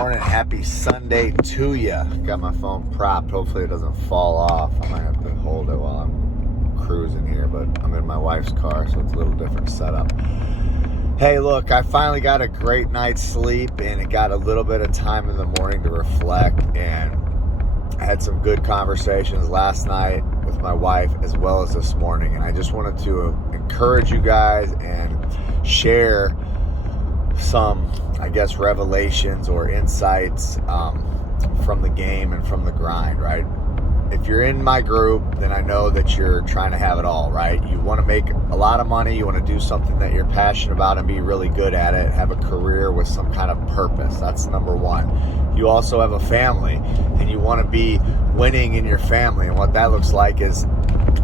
morning. Happy Sunday to you. Got my phone propped. Hopefully it doesn't fall off. I might have to hold it while I'm cruising here, but I'm in my wife's car, so it's a little different setup. Hey, look, I finally got a great night's sleep, and it got a little bit of time in the morning to reflect, and I had some good conversations last night with my wife as well as this morning, and I just wanted to encourage you guys and share some, I guess, revelations or insights from the game and from the grind, right? If you're in my group, then I know that you're trying to have it all, right? You want to make a lot of money, you want to do something that you're passionate about and be really good at it, have a career with some kind of purpose. That's number one. You also have a family, and you want to be winning in your family, and what that looks like is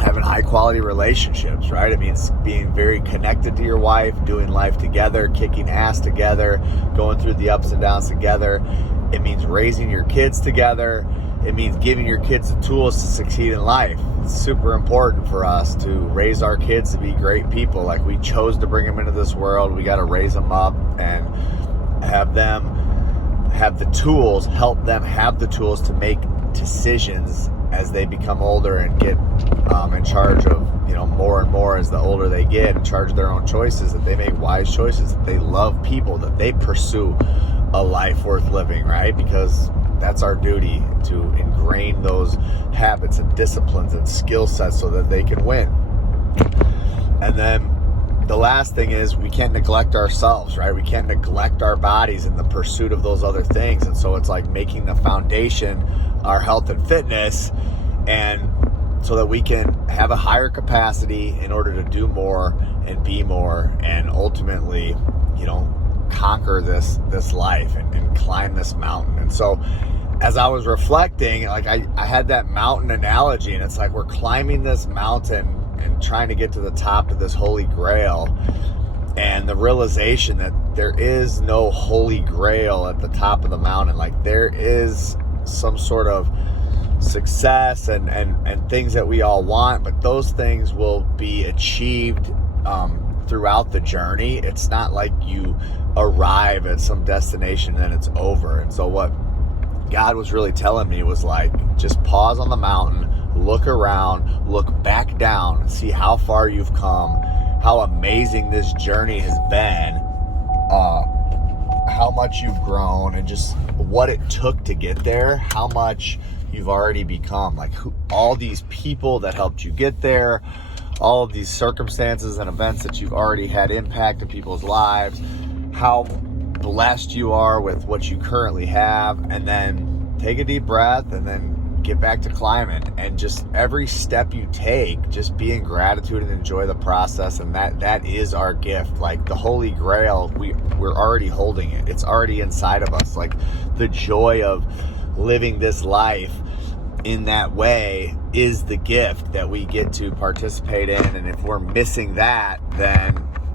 having high quality relationships, right? It means being very connected to your wife, doing life together, kicking ass together, going through the ups and downs together. It means raising your kids together. It means giving your kids the tools to succeed in life. It's super important for us to raise our kids to be great people. Like, we chose to bring them into this world. We got to raise them up and have them have the tools, help them have the tools to make decisions as they become older and get in charge of, more and more as the older they get, in charge of their own choices, that they make wise choices, that they love people, that they pursue a life worth living, right? Because that's our duty, to ingrain those habits and disciplines and skill sets so that they can win. And then the last thing is, we can't neglect ourselves, right? We can't neglect our bodies in the pursuit of those other things. And so it's like making the foundation our health and fitness, and so that we can have a higher capacity in order to do more and be more, and ultimately, conquer this life and climb this mountain. And so as I was reflecting, like I had that mountain analogy, and it's like we're climbing this mountain and trying to get to the top of this holy grail, and the realization that there is no holy grail at the top of the mountain. Like, there is some sort of success and things that we all want, but those things will be achieved throughout the journey. It's not like you arrive at some destination and then it's over. And so what God was really telling me was, like, just pause on the mountain, look around, look back down, see how far you've come, how amazing this journey has been, how much you've grown, and just what it took to get there, how much you've already become. Like, all these people that helped you get there, all of these circumstances and events that you've already had impact in people's lives, how blessed you are with what you currently have. And then take a deep breath and then get back to climbing. And just every step you take, just be in gratitude and enjoy the process. And that is our gift. Like, the Holy Grail, we're already holding it. It's already inside of us. Like, the joy of living this life in that way is the gift that we get to participate in. And if we're missing that, then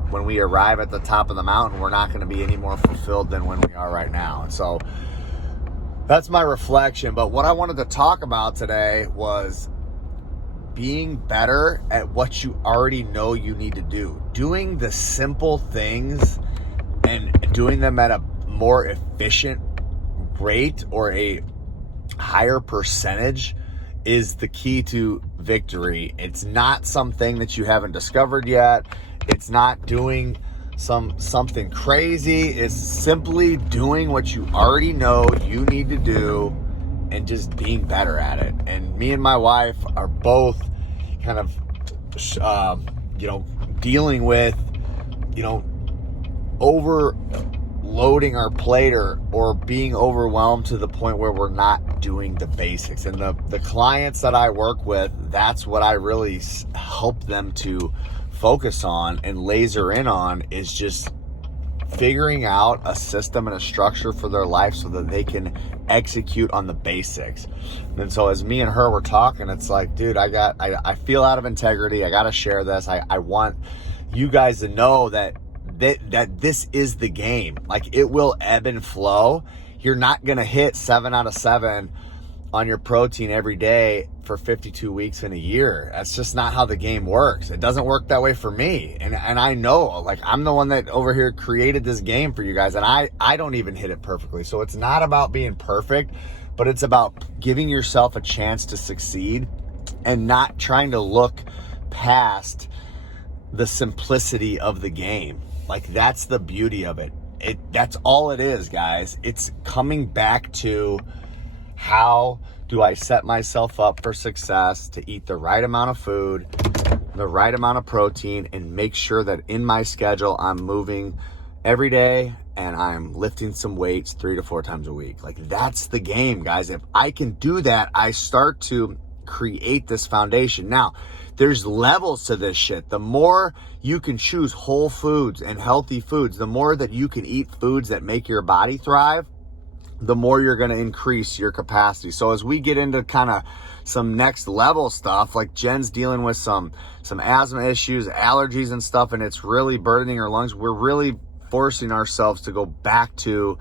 when we arrive at the top of the mountain, we're not going to be any more fulfilled than when we are right now. And so that's my reflection. But what I wanted to talk about today was being better at what you already know you need to do. Doing the simple things and doing them at a more efficient rate, or a higher percentage, is the key to victory. It's not something that you haven't discovered yet. It's not doing something crazy. It's simply doing what you already know you need to do and just being better at it. And me and my wife are both kind of dealing with overloading our plate, or being overwhelmed to the point where we're not doing the basics. And the clients that I work with, that's what I really help them to focus on and laser in on, is just figuring out a system and a structure for their life so that they can execute on the basics. And so as me and her were talking, it's like, dude, I feel out of integrity. I got to share this. I want you guys to know that this is the game. Like, it will ebb and flow. You're not going to hit 7 out of 7 on your protein every day for 52 weeks in a year. That's just not how the game works. It doesn't work that way for me. And I know, like, I'm the one that over here created this game for you guys, and I don't even hit it perfectly. So it's not about being perfect, but it's about giving yourself a chance to succeed and not trying to look past the simplicity of the game. Like, that's the beauty of it. That's all it is, guys. It's coming back to, how do I set myself up for success to eat the right amount of food, the right amount of protein, and make sure that in my schedule I'm moving every day and I'm lifting some weights 3 to 4 times a week. Like, that's the game, guys. If I can do that, I start to create this foundation. Now, there's levels to this shit. The more you can choose whole foods and healthy foods, the more that you can eat foods that make your body thrive, the more you're going to increase your capacity. So as we get into kind of some next level stuff, like Jen's dealing with some asthma issues, allergies and stuff, and it's really burdening her lungs, we're really forcing ourselves to go back to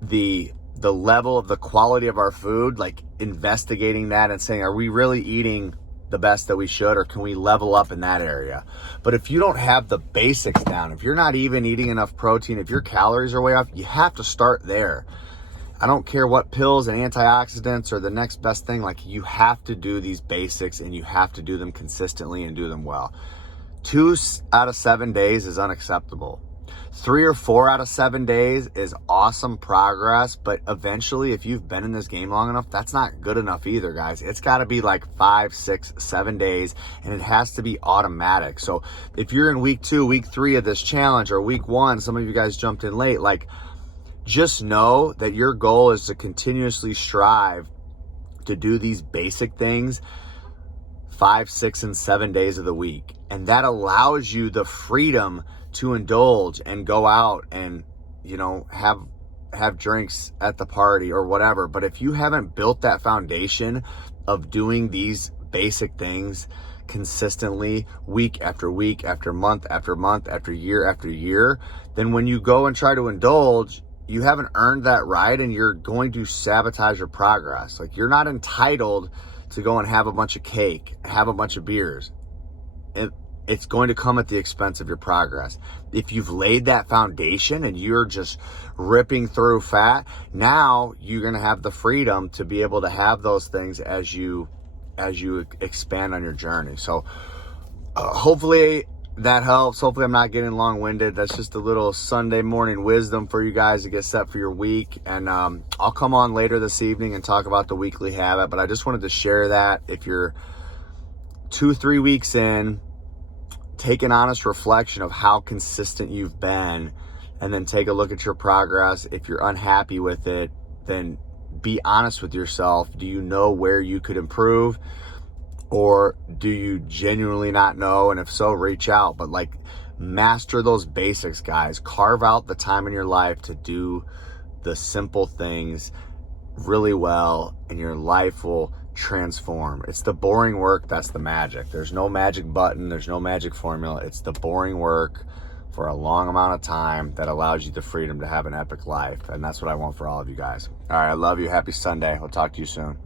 the level of the quality of our food, like investigating that and saying, are we really eating the best that we should, or can we level up in that area? But if you don't have the basics down, if you're not even eating enough protein, if your calories are way off, you have to start there. I don't care what pills and antioxidants are the next best thing. Like, you have to do these basics, and you have to do them consistently and do them well. 2 out of 7 days is unacceptable. 3 or 4 out of 7 days is awesome progress, but eventually, if you've been in this game long enough, that's not good enough either, guys. It's got to be like 5, 6, 7 days, and it has to be automatic. So if you're in week 2, week 3 of this challenge, or week 1, some of you guys jumped in late, like, just know that your goal is to continuously strive to do these basic things 5, 6, and 7 days of the week. And that allows you the freedom to indulge and go out and, you know, have drinks at the party or whatever. But if you haven't built that foundation of doing these basic things consistently, week after week, after month, after year, then when you go and try to indulge, you haven't earned that right, and you're going to sabotage your progress. Like, you're not entitled to go and have a bunch of cake, have a bunch of beers. It's going to come at the expense of your progress. If you've laid that foundation and you're just ripping through fat, now you're going to have the freedom to be able to have those things as you expand on your journey. So hopefully that helps. Hopefully I'm not getting long-winded. That's just a little Sunday morning wisdom for you guys to get set for your week. And I'll come on later this evening and talk about the weekly habit, but I just wanted to share that. If you're 2-3 weeks in, take an honest reflection of how consistent you've been, and then take a look at your progress. If you're unhappy with it, then be honest with yourself. Do you know where you could improve? Or do you genuinely not know? And if so, reach out. But like, master those basics, guys. Carve out the time in your life to do the simple things really well, and your life will transform. It's the boring work that's the magic. There's no magic button. There's no magic formula. It's the boring work for a long amount of time that allows you the freedom to have an epic life. And that's what I want for all of you guys. All right. I love you. Happy Sunday. We'll talk to you soon.